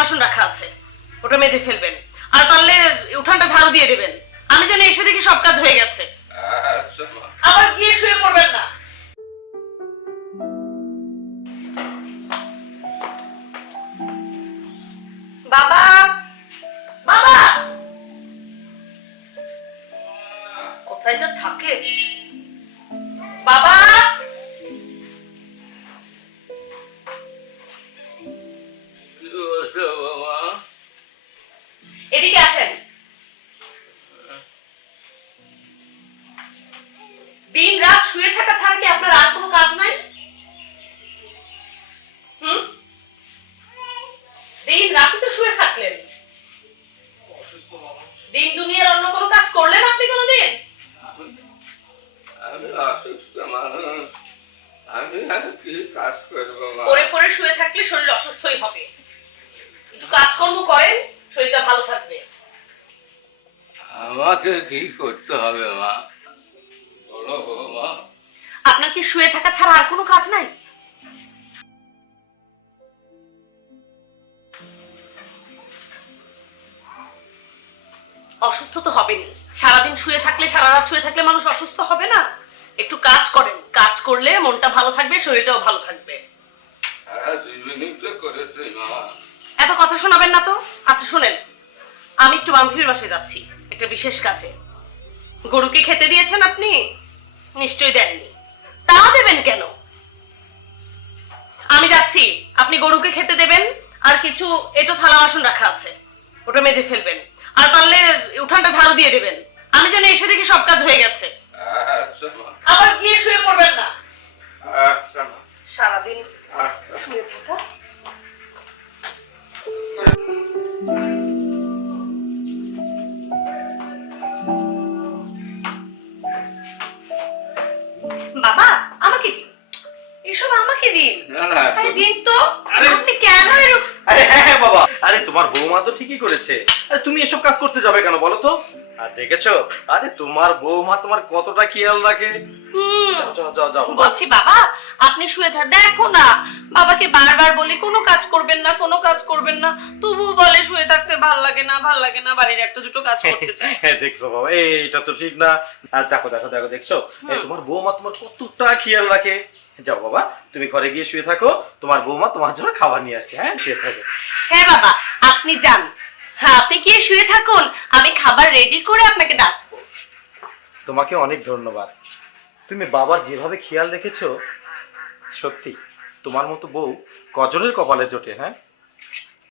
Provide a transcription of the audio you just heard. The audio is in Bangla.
বাসন রাখা আছে, ওটা মেজে ফেলবেন। আর পারলে উঠানটা ঝাড়ু দিয়ে দেবেন। আমি যেন এসে দেখি সব কাজ হয়ে গেছে। আচ্ছা মা। আবার গিয়ে শুয়ে পড়বেন না। বাবা, বাবা কোথায় যে থাকে? বাবা, কি হয়েছে বাবা? এদিকে আসেন। দিন রাত শুয়ে থাকা ছাড়া কি আপনার আর কোনো কাজ নাই? দিন রাতে তো শুয়ে থাকলেন, দিন দুনিয়ার অন্য কোনো কাজ করলেন আপনি কোনোদিন? আমি অসুস্থ মানুষ, আমি আর কি কাজ করবো মা? পড়ে পড়ে শুয়ে থাকলে শরীর অসুস্থই হবে। একটু কাজকর্ম করেন, শরীরটা ভালো থাকবে। আমাকে কি করতে হবে মা, বলো মা? আপনার কি শুয়ে থাকা ছাড়া আর কোনো কাজ নাই? অসুস্থ তো হবেনি। সারাদিন শুয়ে থাকলে, সারা রাত শুয়ে থাকলে মানুষ অসুস্থ হবে না? একটু কাজ করেন, কাজ করলে মনটা ভালো থাকবে, শরীরটাও ভালো থাকবে। সারা জীবনই তো করেছি মা। এত কথা শোনাবেন না তো। আচ্ছা শুনেন, আমি একটু বান্ধবীর বাসায় যাচ্ছি একটা বিশেষ কাজে। গরুকে খেতে দিয়েছেন আপনি? নিশ্চয়ই দেননি। তা দেবেন কেন? আমি যাচ্ছি, আপনি গরুকে খেতে দেবেন। আর কিছু এটো থালা বাসন রাখা আছে, ওটা মেজে ফেলবেন। আর পারলে উঠানটা ঝাড়ু দিয়ে দেবেন। আমি যেন এসে দেখি সব কাজ হয়ে গেছে। আচ্ছা মা। আবার গিয়ে শুয়ে পড়বেন না। আচ্ছা মা। সারাদিন আচ্ছা। শুয়ে থাকা। বাবা, আমাকে দিন এসব, আমাকে দিন। না, না, আরে দিন তো। আরে, আপনি কেন এরকম? আরে হ্যাঁ হ্যাঁ বাবা, আরে তোমার বৌমা তো ঠিকই করেছে। আরে তুমি এসব কাজ করতে যাবে কেন বলো তো? আর দেখেছো, আরে তোমার বৌমা তোমার কতটা খেয়াল রাখে। যাও যাও যাও যাও। বলছি বাবা, আপনি শুয়ে থাক। দেখো না, বাবাকে বারবার বলি কোনো কাজ করবেন না, কোনো কাজ করবেন না, তবু বলে শুয়ে থাকতে ভাল লাগে না, ভাল লাগে না, বাড়ির একটা দুটো কাজ করতে চাই। হ্যাঁ দেখছো বাবা, এইটা তো ঠিক না। আর দেখো দেখো দেখো দেখছো, এই তোমার বৌমা তোমার কতটা খেয়াল রাখে। যাও বাবা, তুমি ঘরে গিয়ে শুয়ে থাকো, তোমার বৌমা তোমার জন্য খাবার নিয়ে আসছে। হ্যাঁ শুয়ে থাকো। হ্যাঁ বাবা, আপনি যান। হ্যাঁ, আপনি গিয়ে শুয়ে থাকুন, আমি খাবার রেডি করে আপনাকে ডাকবো। তোমাকে অনেক ধন্যবাদ। তুমি বাবার যেভাবে খেয়াল রেখেছো, সত্যি তোমার মতো বউ কজনের কপালে জোটে। হ্যাঁ।